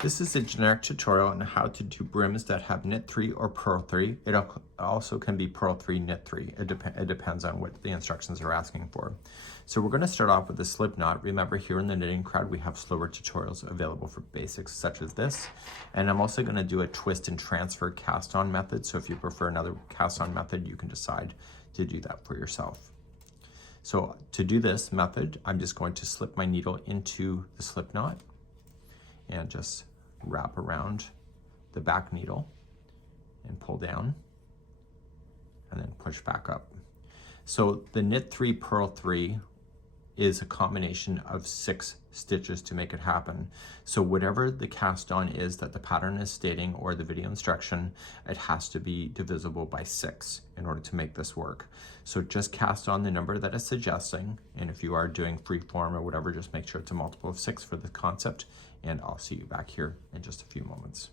This is a generic tutorial on how to do brims that have knit 3 or purl 3. It also can be purl 3, knit 3. It depends on what the instructions are asking for. So we're going to start off with a slip knot. Remember, here in the knitting crowd, we have slower tutorials available for basics such as this. And I'm also going to do a twist and transfer cast on method. So if you prefer another cast on method, you can decide to do that for yourself. So to do this method, I'm just going to slip my needle into the slip knot and just wrap around the back needle and pull down and then push back up. So the knit 3 purl 3 is a combination of 6 stitches to make it happen. So whatever the cast on is that the pattern is stating or the video instruction, it has to be divisible by 6 in order to make this work. So just cast on the number that it's suggesting, and if you are doing free form or whatever, just make sure it's a multiple of 6 for the concept, and I'll see you back here in just a few moments.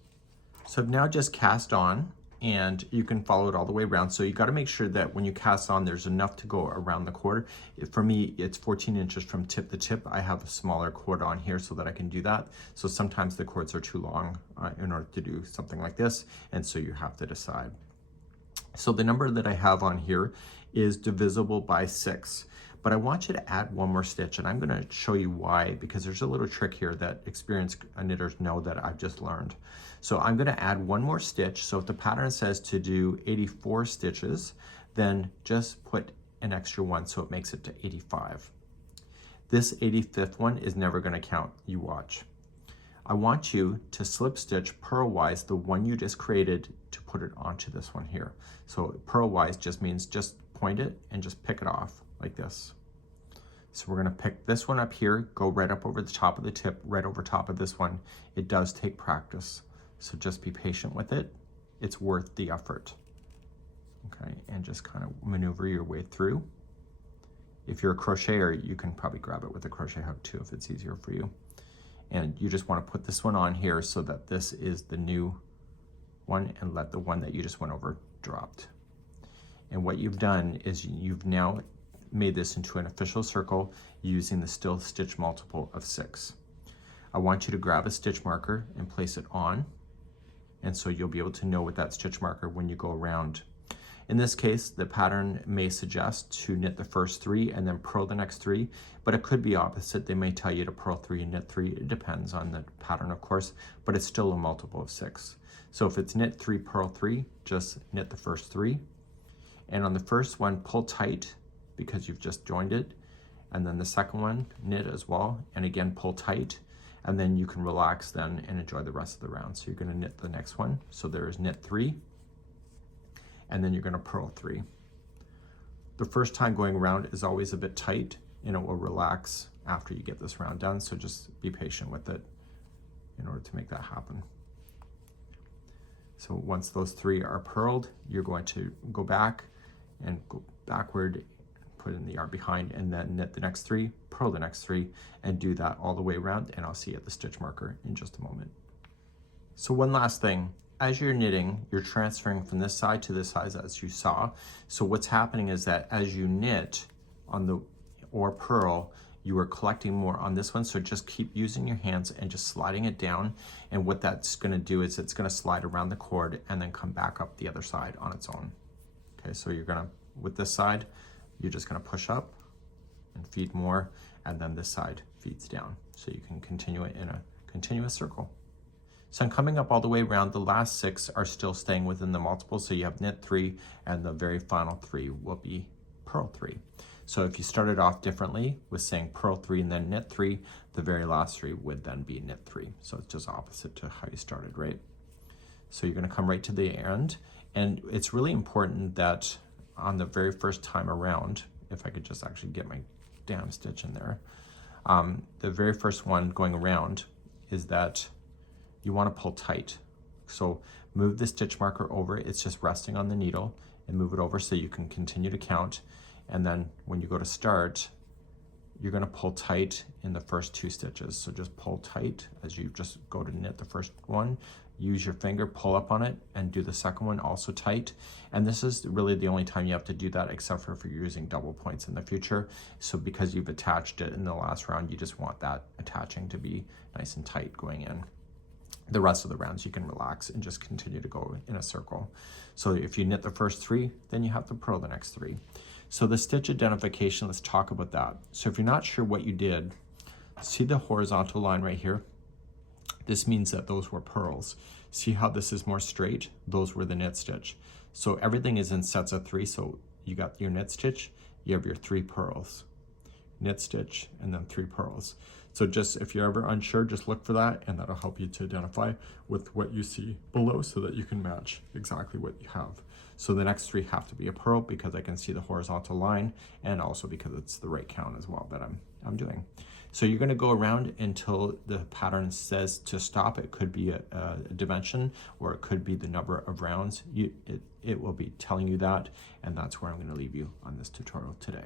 So I've now just cast on, and you can follow it all the way around. So you got to make sure that when you cast on, there's enough to go around the cord. For me, it's 14 inches from tip to tip. I have a smaller cord on here so that I can do that. So sometimes the cords are too long in order to do something like this, and so you have to decide. So the number that I have on here is divisible by 6. But I want you to add one more stitch, and I'm going to show you why, because there's a little trick here that experienced knitters know that I've just learned. So I'm going to add one more stitch. So if the pattern says to do 84 stitches, then just put an extra one so it makes it to 85. This 85th one is never going to count. You watch. I want you to slip stitch purlwise the one you just created to put it onto this one here. So purlwise just means just point it and just pick it off like this. So we're going to pick this one up here, go right up over the top of the tip, right over top of this one. It does take practice, so just be patient with it. It's worth the effort. Okay, and just kind of maneuver your way through. If you're a crocheter, you can probably grab it with a crochet hook too if it's easier for you. And you just want to put this one on here so that this is the new one, and let the one that you just went over dropped. And what you've done is you've now made this into an official circle using the still stitch multiple of 6. I want you to grab a stitch marker and place it on, and so you'll be able to know with that stitch marker when you go around. In this case, the pattern may suggest to knit the first 3 and then purl the next 3, but it could be opposite. They may tell you to purl 3 and knit 3. It depends on the pattern, of course, but it's still a multiple of 6. So if it's knit 3, purl 3, just knit the first 3. And on the first one, pull tight because you've just joined it. And then the second one, knit as well. And again, pull tight. And then you can relax then and enjoy the rest of the round. So you're going to knit the next one. So there is knit 3. And then you're going to purl 3. The first time going around is always a bit tight, and it will relax after you get this round done. So just be patient with it in order to make that happen. So once those 3 are purled, you're going to go back and go backward, put in the yarn behind, and then knit the next 3, purl the next 3, and do that all the way around, and I'll see you at the stitch marker in just a moment. So one last thing, as you're knitting, you're transferring from this side to this side as you saw. So what's happening is that as you knit on the or purl, you are collecting more on this one, so just keep using your hands and just sliding it down, and what that's going to do is it's going to slide around the cord and then come back up the other side on its own. Okay, so you're going to, with this side, you're just going to push up and feed more, and then this side feeds down, so you can continue it in a continuous circle. So I'm coming up all the way around. The last 6 are still staying within the multiple, so you have knit 3, and the very final 3 will be purl 3. So if you started off differently with saying purl 3 and then knit 3, the very last 3 would then be knit 3. So it's just opposite to how you started, right? So you're going to come right to the end, and it's really important that on the very first time around, if I could just actually get my damn stitch in there, the very first one going around is that you want to pull tight. So move the stitch marker over, it's just resting on the needle, and move it over so you can continue to count. And then when you go to start, you're going to pull tight in the first 2 stitches. So just pull tight as you just go to knit the first one. Use your finger, pull up on it, and do the second one also tight. And this is really the only time you have to do that, except for if you're using double points in the future. So because you've attached it in the last round, you just want that attaching to be nice and tight going in. The rest of the rounds you can relax and just continue to go in a circle. So if you knit the first 3, then you have to purl the next 3. So the stitch identification, let's talk about that. So if you're not sure what you did, see the horizontal line right here? This means that those were purls. See how this is more straight? Those were the knit stitch. So everything is in sets of 3. So you got your knit stitch, you have your 3 purls. Knit stitch, and then 3 purls. So just if you're ever unsure, just look for that, and that'll help you to identify with what you see below so that you can match exactly what you have. So the next 3 have to be a purl because I can see the horizontal line, and also because it's the right count as well that I'm doing. So you're going to go around until the pattern says to stop. It could be a dimension, or it could be the number of rounds. It will be telling you that, and that's where I'm going to leave you on this tutorial today.